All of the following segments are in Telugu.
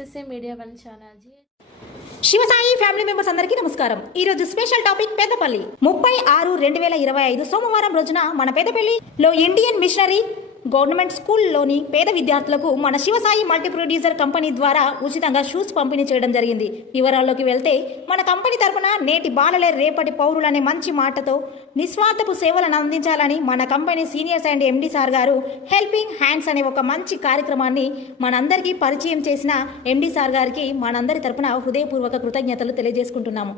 పంచానాజీ శివసాయి ఫ్యామిలీ మెంబర్స్ అందరికీ నమస్కారం. ఈ రోజు స్పెషల్ టాపిక్ పెద్దపల్లి. ముప్పై ఆరు రెండు వేల ఇరవై ఐదు సోమవారం రోజున మన పెద్దపల్లిలో ఇండియన్ మిషనరీ గవర్నమెంట్ స్కూల్లోని పేద విద్యార్థులకు మన శివసాయి మల్టీప్రొడ్యూసర్ కంపెనీ ద్వారా ఉచితంగా షూస్ పంపిణీ చేయడం జరిగింది. వివరాల్లోకి వెళ్తే మన కంపెనీ తరపున నేటి బాలలే రేపటి పౌరులనే మంచి మాటతో నిస్వార్థపు సేవలను అందించాలని మన company seniors and MD sir గారు హెల్పింగ్ హ్యాండ్స్ అనే ఒక మంచి కార్యక్రమాన్ని మనందరికీ పరిచయం చేసిన ఎండి సార్ గారికి మనందరి తరపున హృదయపూర్వక కృతజ్ఞతలు తెలియజేసుకుంటున్నాము.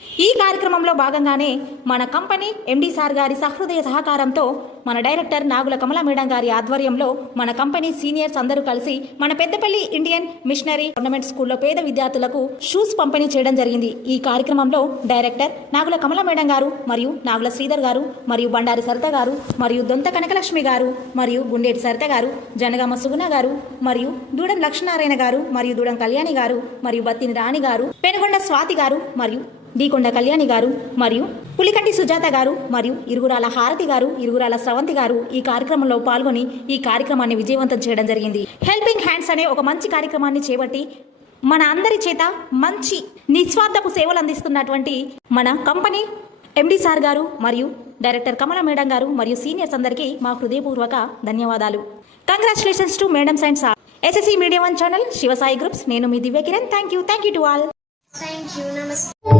ఈ కార్యక్రమంలో భాగంగానే మన కంపెనీ ఎండీ సార్ గారి సహృదయ సహకారంతో మన డైరెక్టర్ నాగుల కమల మేడం గారి ఆధ్వర్యంలో మన కంపెనీ సీనియర్స్ అందరూ కలిసి మన పెద్దపల్లి ఇండియన్ మిషనరీ గవర్నమెంట్ స్కూల్లో పేద విద్యార్థులకు షూస్ పంపిణీ చేయడం జరిగింది. ఈ కార్యక్రమంలో డైరెక్టర్ నాగుల కమల మేడం గారు మరియు నాగుల శ్రీధర్ గారు మరియు బండారి సరిత గారు మరియు దొంత కనకలక్ష్మి గారు మరియు గుండేటి సరిత గారు జనగామ సుగుణ గారు మరియు దూడం లక్ష్మీనారాయణ గారు మరియు దూడం కళ్యాణి గారు మరియు బత్తిని రాణి గారు పెనుగొండ స్వాతి గారు మరియు డీకొండ కళ్యాణి గారు మరియు పులికంటి సుజాత గారు మరియు ఇరుగురాల హారతి గారు ఇరుగురాల స్రవంతి గారు ఈ కార్యక్రమంలో పాల్గొని ఈ కార్యక్రమాన్ని విజయవంతం చేయడం జరిగింది. హెల్పింగ్ హ్యాండ్స్ అనే ఒక మంచి కార్యక్రమాన్ని చేపట్టి మన అందరి చేత మంచి నిస్వార్థపు సేవలు అందిస్తున్నటువంటి మన కంపెనీ ఎండి సార్ గారు మరియు డైరెక్టర్ కమల మేడం గారు మరియు సీనియర్స్ అందరికీ మా హృదయపూర్వక ధన్యవాదాలు. Congratulations to madams and sir SSC media one channel Shivasai groups నేను మీ Divya Kiran. Thank you thank you to all thank you నమస్తే